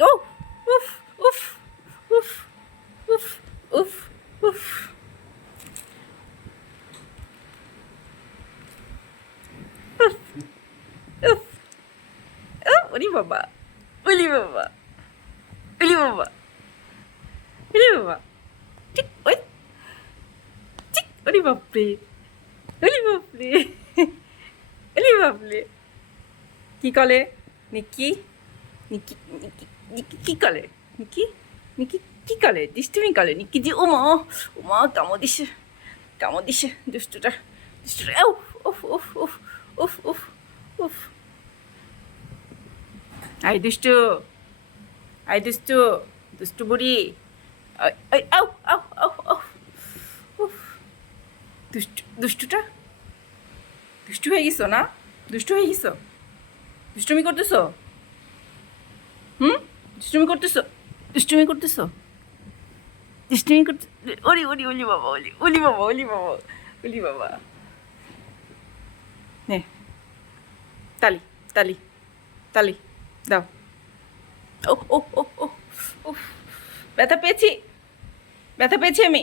গো উফ উফ উফ উফ উফ উফ ওলি বাবা ওলি বাবা ওলি বাবা ওলি বাবা ঠিক ওই ঠিক ওলি বাপরে ওলি বাপরে ওলি বাপরে কি কলে নিকি নিকি নিকি নিকি কালে নিকি নিকি কি কালে দিস কালে নিকি যে ওমা ওমা কামো দিছে কামো দিছে দুষ্টুটা দুষ্টুটা উফ উফ উফ উফ উফ উফ উফ আই দুষ্টু আই দুষ্টু দুষ্টু বুড়ি আউ আউ আউ উফ দুষ্টু দুষ্টুটা দুষ্টু হয়ে গেছ না দুষ্টু হয়ে গেছ দুষ্টুমি করতেছ হুম দুষ্টুমি করতেছো? দুষ্টুমি করতেছো? দুষ্টুমি করতে, ওলি ওলি ওলি বাবা, ওলি ওলি বাবা ওলি বাবা ওলি বাবা। নে। তালি তালি তালি, দাও। ও ও ও ও ব্যথা পেয়েছি। ব্যথা পেয়েছি আমি।